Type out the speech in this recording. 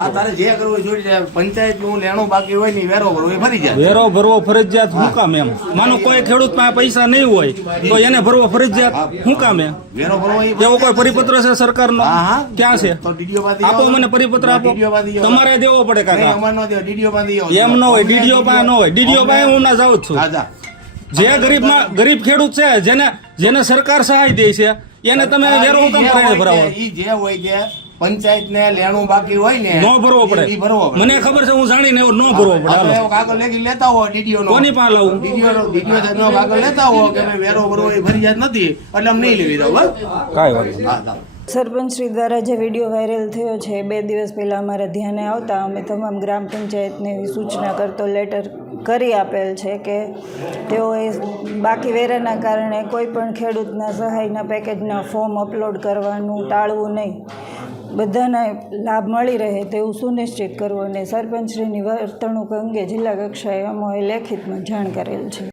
તારે જે કરવું જોઈ જાય પંચાયત નું લેણું બાકી હોય ને વેરો ભરવો એ ભરી જાય. વેરો ભરવો ફરજિયાત શું કામ એમ? માનો કોઈ ખેડૂત પાસે પૈસા નહીં હોય તો એને ભરવો ફરજિયાત શું કામ એમ? વેરો ભરવો એવો કોઈ પરિપત્ર છે સરકારનો? ક્યાં છે? તો ડીડીઓ પાસે આપો મને પરિપત્ર આપો. તમારે દેવો પડે કાકા. અમાર નો દેવો ડીડીઓ પાસે એમ ન હોય, ડીડીઓ પાસે ન હોય. ડીડીઓ પાસે હું ના જાઉં છું. જે ગરીબ ખેડૂત છે જેને સરકાર સહાય દે છે એને તમે વેરો હું કામ કરાવીને ભરાવો? ઈ જે હોય કે પંચાયત ને લેણું બાકી હોય ને નો ભરવો પડે. મને ખબર છે, હું જાણીને નો ભરવો પડે. હાલો કાગળ લેખી લેતા હો ડીડીઓ નો. કોની પાસે લાવું? ડીડીઓ નો કાગળ લેતા હો કે વેરો ભરવો એ ફરજિયાત નથી એટલે અમે નહીં લેવી દઉં. બસ કાંઈ વાત. સરપંચ શ્રી દ્વારા જે વિડીયો વાયરલ થયો છે 2 દિવસ પહેલાં અમારા ધ્યાને આવતા અમે તમામ ગ્રામ પંચાયતને એવી સૂચના કરતો લેટર કરી આપેલ છે કે તેઓએ બાકી વેરાના કારણે કોઈ પણ ખેડૂતના સહાયના પેકેજના ફોર્મ અપલોડ કરવાનું ટાળવું નહીં, બધાને લાભ મળી રહે તેવું સુનિશ્ચિત કરવું અને સરપંચશ્રીની વર્તણૂક અંગે જિલ્લા કક્ષાએ અમોએ લેખિતમાં જાણ કરેલ છે.